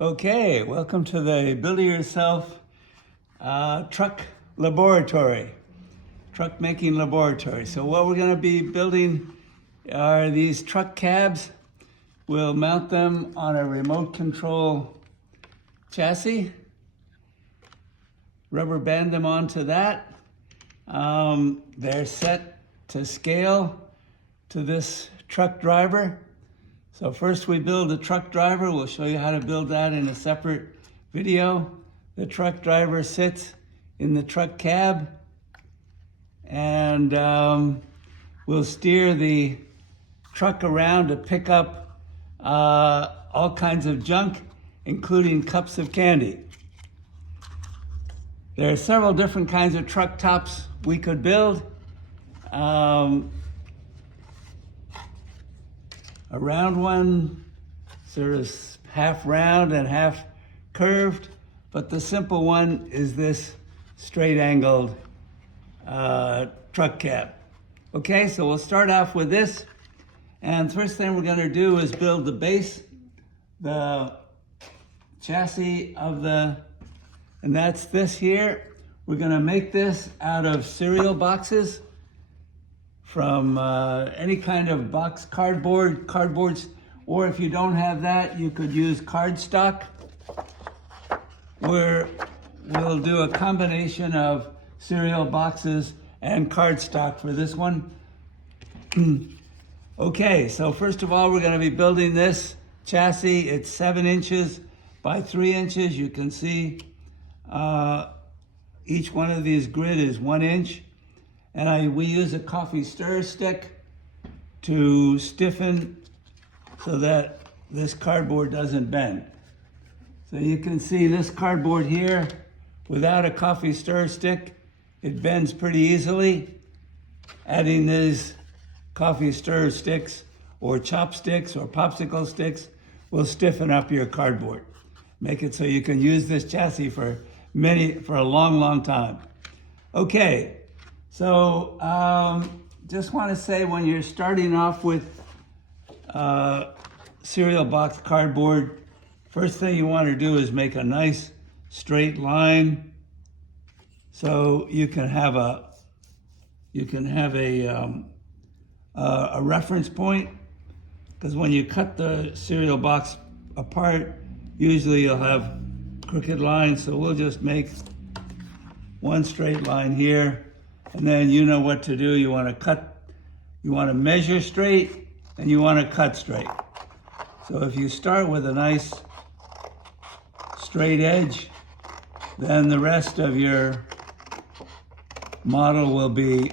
Okay, welcome to the Build It Yourself truck laboratory, truck making laboratory. So what we're going to be building are these truck cabs. We'll mount them on a remote control chassis, rubber band them onto that. They're set to scale to this truck driver. So first we build the truck driver. We'll show you how to build that in a separate video. The truck driver sits in the truck cab, and we'll steer the truck around to pick up all kinds of junk, including cups of candy. There are several different kinds of truck tops we could build. A round one, sort of half round and half curved, but the simple one is this straight angled truck cab. Okay, so we'll start off with this, and first thing we're going to do is build the base, the chassis of the, and that's this here. We're going to make this out of cereal boxes from any kind of box, cardboards, or if you don't have that, you could use cardstock. We'll do a combination of cereal boxes and cardstock for this one. Okay, so first of all, we're going to be building this chassis. It's 7 inches by 3 inches. You can see each one of these grid is 1 inch. And we use a coffee stir stick to stiffen so that this cardboard doesn't bend. So you can see this cardboard here, without a coffee stir stick, it bends pretty easily. Adding these coffee stir sticks or chopsticks or popsicle sticks will stiffen up your cardboard. Make it so you can use this chassis for a long time. Okay. So just want to say, when you're starting off with cereal box cardboard, first thing you want to do is make a nice straight line so you can have a reference point, because when you cut the cereal box apart, usually you'll have crooked lines. So we'll just make one straight line here. And then you know what to do. You want to measure straight, and you want to cut straight. So if you start with a nice straight edge, then the rest of your model will be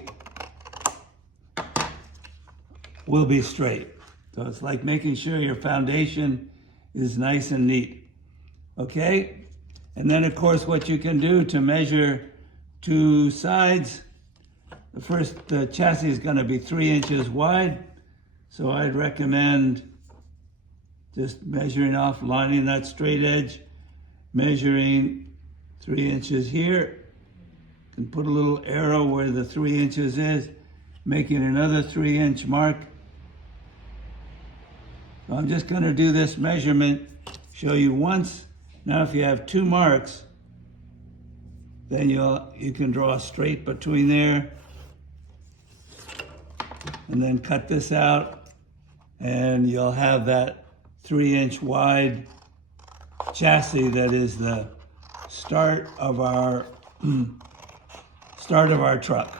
straight. So it's like making sure your foundation is nice and neat. Okay? And then of course what you can do to measure 2 sides, the chassis is going to be 3 inches wide, so I'd recommend just measuring off, lining that straight edge, measuring 3 inches here, and put a little arrow where the 3 inches is, making another 3-inch mark. So I'm just going to do this measurement, show you once. Now if you have 2 marks, then you can draw straight between there, and then cut this out, and you'll have that 3-inch wide chassis that is the start of our truck.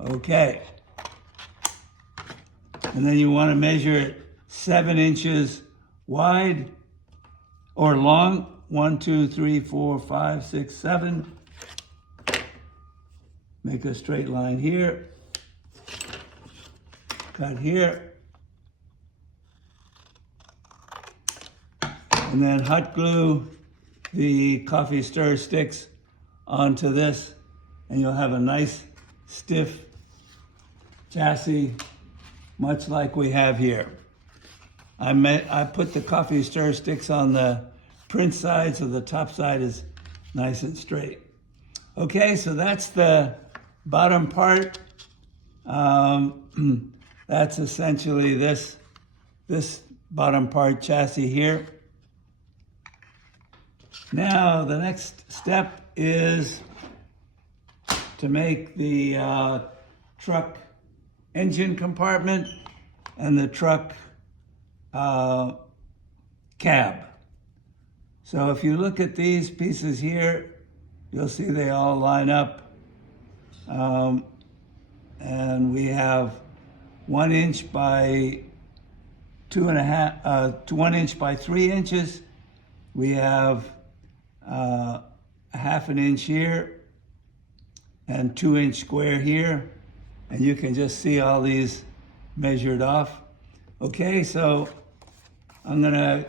Okay. And then you want to measure it 7 inches wide or long. 1, 2, 3, 4, 5, 6, 7. Make a straight line here. Cut here. And then hot glue the coffee stir sticks onto this, and you'll have a nice stiff chassis, much like we have here. I put the coffee stir sticks on the print side so the top side is nice and straight. Okay, so that's the bottom part. That's essentially this bottom part chassis here. Now the next step is to make the truck engine compartment and the truck cab. So if you look at these pieces here, you'll see they all line up. And we have 1 inch by 1 inch by 3 inches. We have a 1/2 inch here and 2-inch square here. And you can just see all these measured off. Okay, so I'm gonna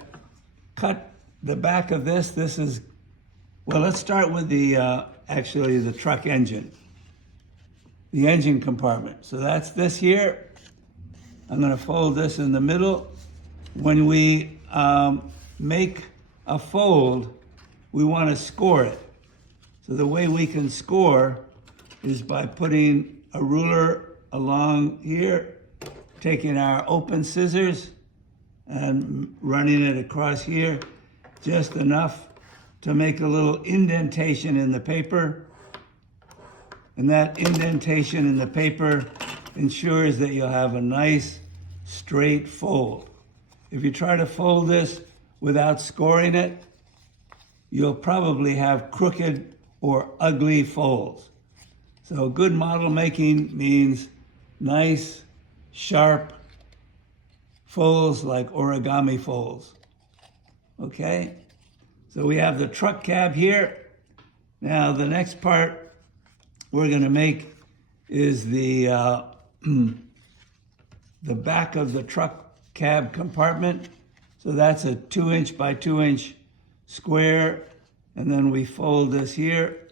cut the back of this. This is, well, let's start with the, actually the truck engine. The engine compartment. So that's this here. I'm gonna fold this in the middle. When we make a fold, we wanna score it. So the way we can score is by putting a ruler along here, taking our open scissors and running it across here, just enough to make a little indentation in the paper. And that indentation in the paper ensures that you'll have a nice straight fold. If you try to fold this without scoring it, you'll probably have crooked or ugly folds. So good model making means nice, sharp folds like origami folds. Okay? So we have the truck cab here. Now the next part we're going to make is the the back of the truck cab compartment. So that's a 2 inch by 2 inch square, and then we fold this here,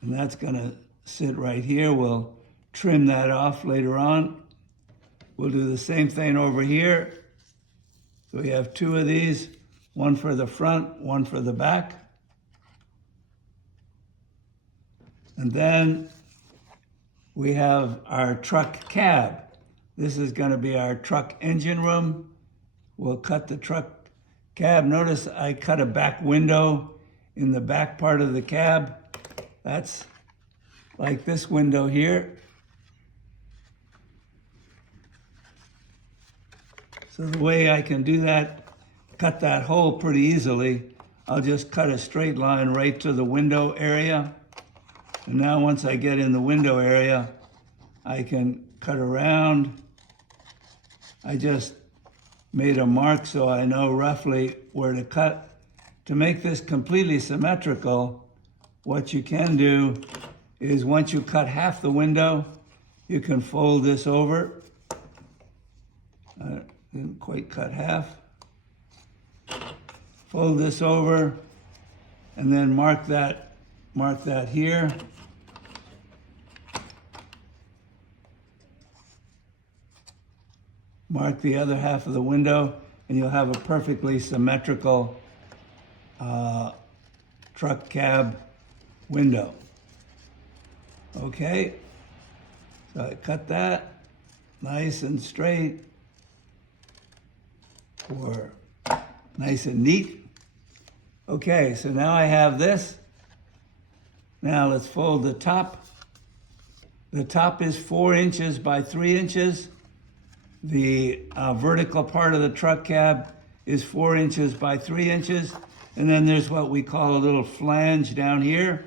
and that's going to sit right here. We'll trim that off later on. We'll do the same thing over here. So we have 2 of these, one for the front, one for the back. And then we have our truck cab. This is going to be our truck engine room. We'll cut the truck cab. Notice I cut a back window in the back part of the cab. That's like this window here. So the way I can do that, cut that hole pretty easily, I'll just cut a straight line right to the window area. And now once I get in the window area, I can cut around. I just made a mark so I know roughly where to cut. To make this completely symmetrical, what you can do is once you cut half the window, you can fold this over. I didn't quite cut half. Fold this over and then mark that here. Mark the other half of the window, and you'll have a perfectly symmetrical truck cab window. Okay, so I cut that nice and straight, or nice and neat. Okay, so now I have this. Now let's fold the top. The top is 4 inches by 3 inches. The vertical part of the truck cab is 4 inches by 3 inches. And then there's what we call a little flange down here.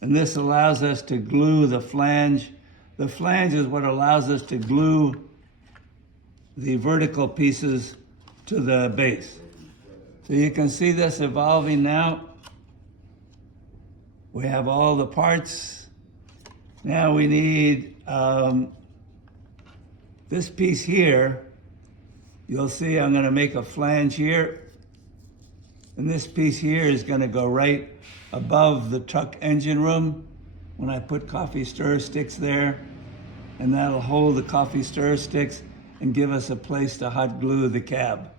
And this allows us to glue the flange. The flange is what allows us to glue the vertical pieces to the base. So you can see this evolving now. We have all the parts. Now we need this piece here. You'll see I'm going to make a flange here. And this piece here is going to go right above the truck engine room when I put coffee stir sticks there. And that'll hold the coffee stir sticks and give us a place to hot glue the cab,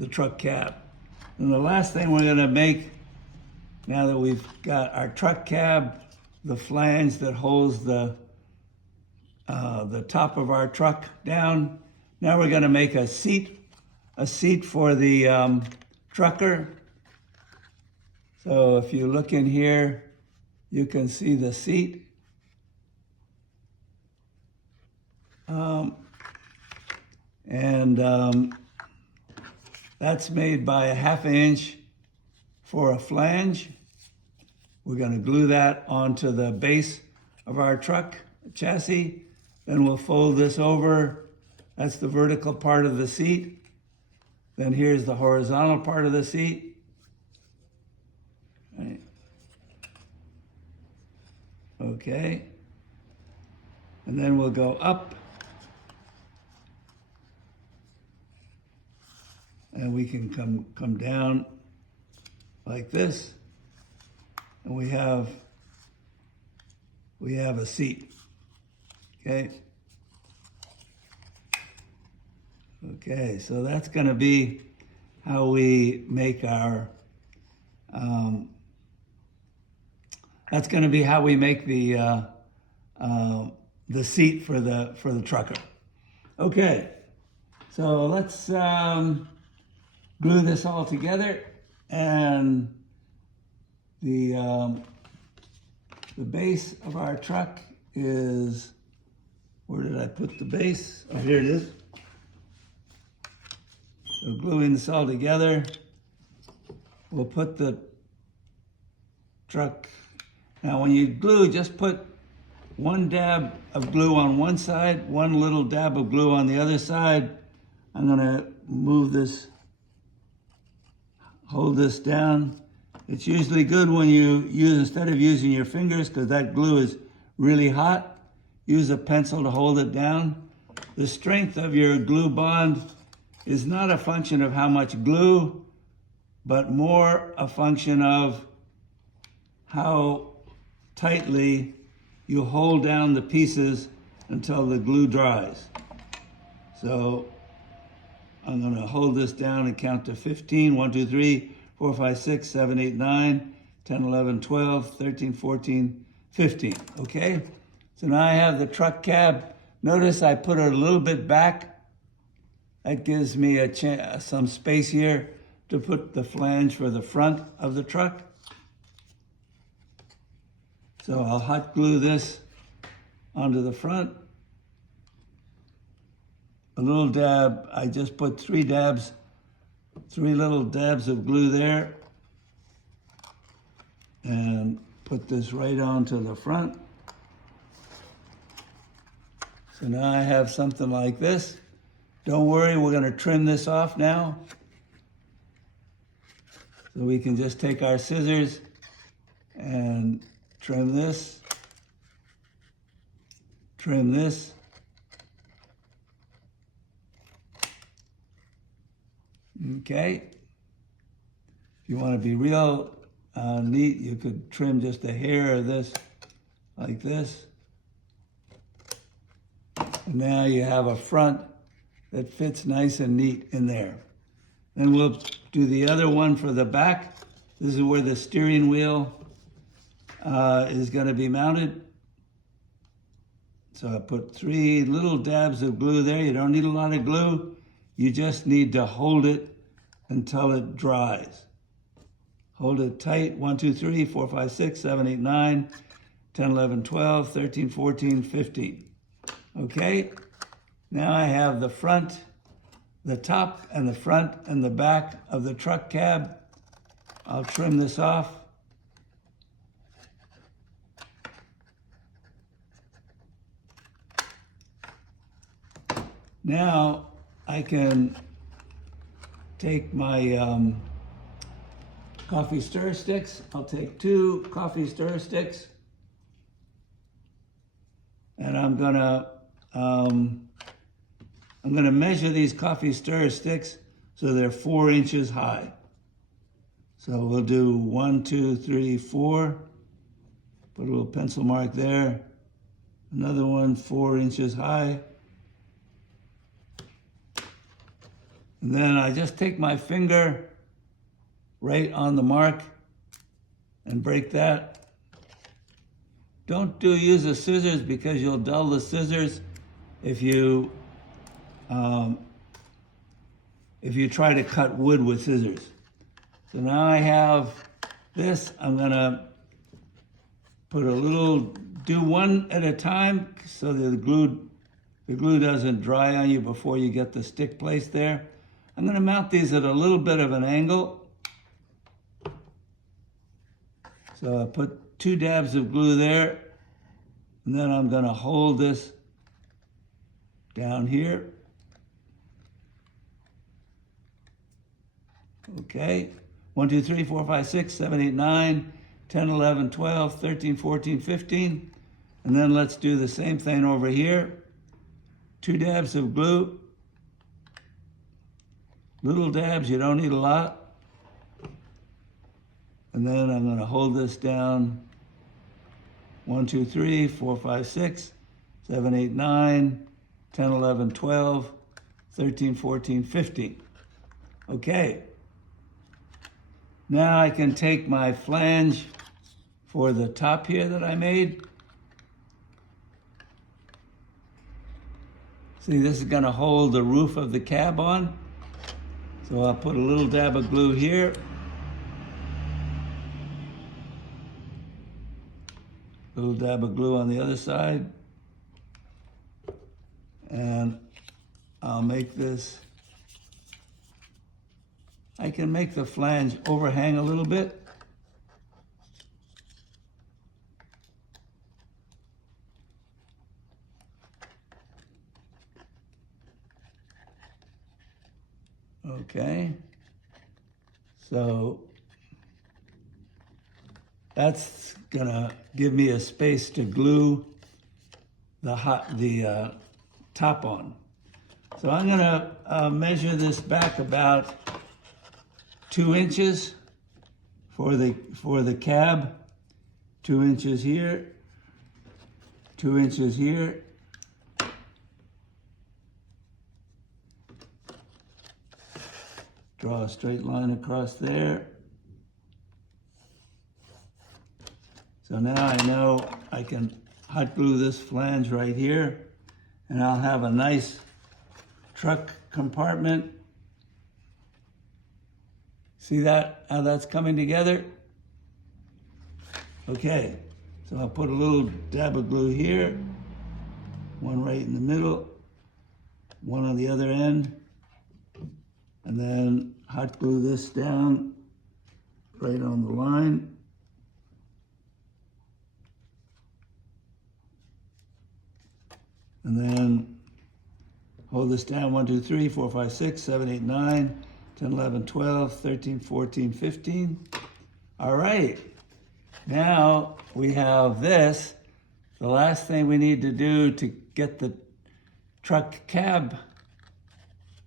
the truck cab. And the last thing we're going to make, now that we've got our truck cab, the flange that holds the top of our truck down, now we're going to make a seat a seat for the trucker. So if you look in here, you can see the seat. That's made by a 1/2 inch for a flange. We're going to glue that onto the base of our truck chassis. Then we'll fold this over. That's the vertical part of the seat. Then here's the horizontal part of the seat. Right. Okay. And then we'll go up. And we can come down like this. And we have a seat. Okay. Okay, so that's going to be how we make our. That's going to be how we make the seat for the trucker. Okay, so let's glue this all together, and the base of our truck is, where did I put the base? Oh, here it is. So gluing this all together, we'll put the truck. Now when you glue, just put one dab of glue on one side, one little dab of glue on the other side. I'm gonna move this, hold this down. It's usually good when you use, instead of using your fingers, because that glue is really hot, use a pencil to hold it down. The strength of your glue bond is not a function of how much glue, but more a function of how tightly you hold down the pieces until the glue dries. So I'm going to hold this down and count to 15. 1, 2, 3, 4, 5, 6, 7, 8, 9, 10, 11, 12, 13, 14, 15. Okay? So now I have the truck cab. Notice I put it a little bit back. That gives me some space here to put the flange for the front of the truck. So I'll hot glue this onto the front. A little dab, I just put 3 little dabs of glue there, and put this right onto the front. So now I have something like this. Don't worry, we're going to trim this off now. So we can just take our scissors and trim this. Trim this. Okay. If you want to be real neat, you could trim just a hair of this, like this. And now you have a front that fits nice and neat in there. Then we'll do the other one for the back. This is where the steering wheel is going to be mounted. So I put 3 little dabs of glue there. You don't need a lot of glue. You just need to hold it until it dries. Hold it tight. 1, 2, 3, 4, 5, 6, 7, 8, 9, 10, 11, 12, 13, 14, 15. Okay? Now I have the front, the top and the front and the back of the truck cab. I'll trim this off. Now I can take my coffee stir sticks. I'll take 2 coffee stir sticks, and I'm gonna measure these coffee stir sticks so they're 4 inches high. So we'll do 1, 2, 3, 4. Put a little pencil mark there. Another one 4 inches high. And then I just take my finger right on the mark and break that. Don't use the scissors, because you'll dull the scissors if you if you try to cut wood with scissors. So now I have this. I'm gonna put a little, do one at a time so that the glue doesn't dry on you before you get the stick placed there. I'm gonna mount these at a little bit of an angle. So I put 2 dabs of glue there, and then I'm gonna hold this down here. Okay, 1, 2, 3, 4, 5, 6, 7, 8, 9, 10, 11, 12, 13, 14, 15. And then let's do the same thing over here. 2 dabs of glue. Little dabs, you don't need a lot. And then I'm gonna hold this down. 1, 2, 3, 4, 5, 6, 7, 8, 9, 10, 11, 12, 13, 14, 15. Okay. Now I can take my flange for the top here that I made. See, this is gonna hold the roof of the cab on. So I'll put a little dab of glue here. Little dab of glue on the other side. And I'll make this, I can make the flange overhang a little bit. Okay, so that's gonna give me a space to glue the top on. So I'm gonna measure this back about 2 inches for the cab. 2 inches here, 2 inches here. Draw a straight line across there. So now I know I can hot glue this flange right here, and I'll have a nice truck compartment. See that, how that's coming together? Okay, so I'll put a little dab of glue here, one right in the middle, one on the other end, and then hot glue this down right on the line. And then hold this down, 1, 2, 3, 4, 5, 6, 7, 8, 9, 10, 11, 12, 13, 14, 15. All right, now we have this. The last thing we need to do to get the truck cab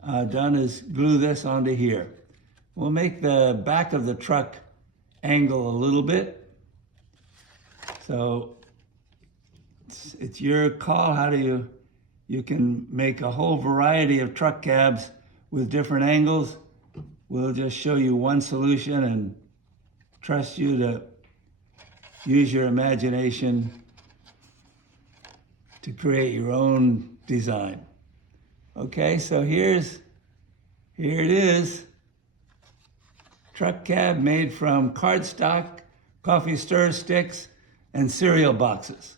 done is glue this onto here. We'll make the back of the truck angle a little bit. So it's your call. How do you can make a whole variety of truck cabs with different angles. We'll just show you one solution and trust you to use your imagination to create your own design. Okay, so here it is. Truck cab made from cardstock, coffee stir sticks, and cereal boxes.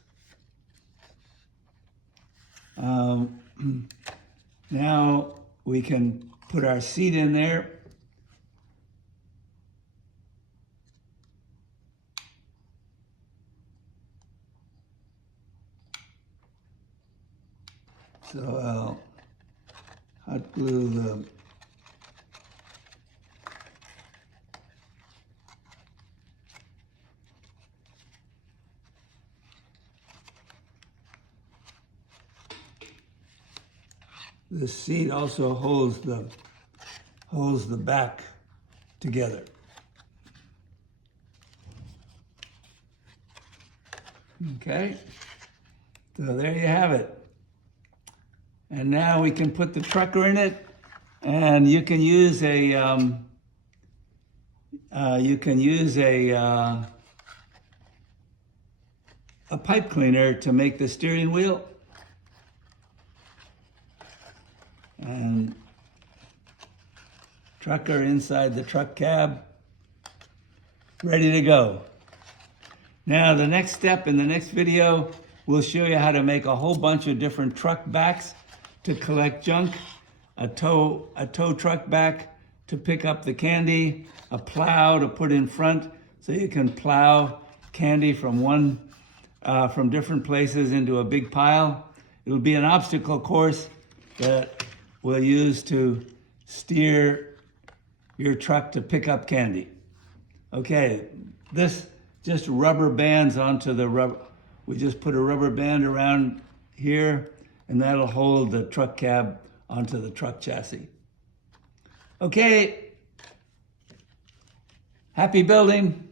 Now we can put our seat in there. So I'll hot glue the seat also holds the back together. Okay, so there you have it. And now we can put the trucker in it, and you can use a pipe cleaner to make the steering wheel. And Trucker inside the truck cab. Ready to go. Now the next step in the next video, we'll show you how to make a whole bunch of different truck backs to collect junk, a tow truck back to pick up the candy, a plow to put in front so you can plow candy from different places into a big pile. It'll be an obstacle course that we'll use to steer your truck to pick up candy. Okay, this just rubber bands onto the rubber. We just put a rubber band around here and that'll hold the truck cab onto the truck chassis. Okay, happy building.